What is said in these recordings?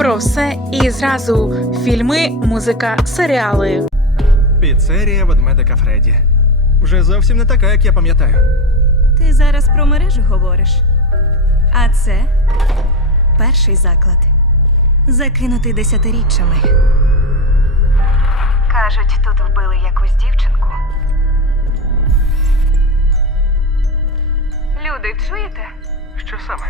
Про все і зразу: фільми, музика, серіали. Піцерія ведмедика Фредді. Вже зовсім не така, як я пам'ятаю. Ти зараз про мережу говориш. А це перший заклад. Закинутий десятиріччями. Кажуть, тут вбили якусь дівчинку. Люди, чуєте? Що саме?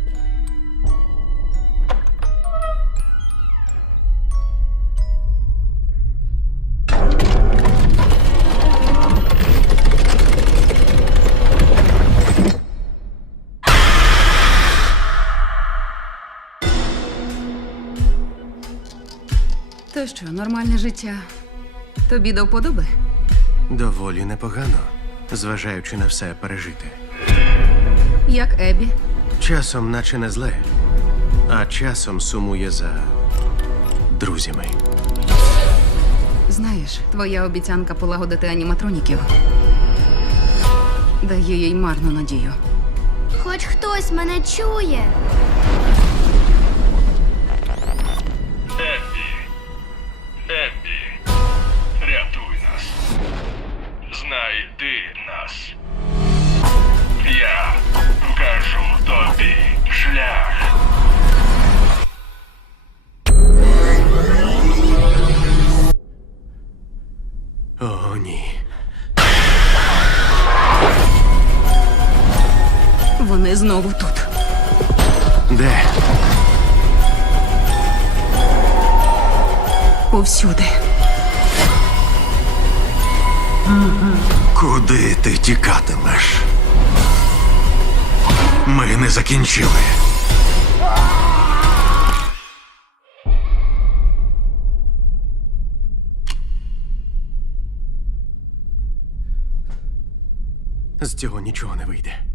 То що, нормальне життя тобі до вподоби? Доволі непогано, зважаючи на все пережити. Як Ебі? Часом наче не зле, а часом сумує за друзями. Знаєш, твоя обіцянка полагодити аніматроніків дає їй марну надію. Хоч хтось мене чує. Еббі, рятуй нас. Знайди нас. Я вкажу тобі шлях. О, ні. Вони знову тут. Де? Повсюди. Куди ти тікатимеш? Ми не закінчили. З цього нічого не вийде.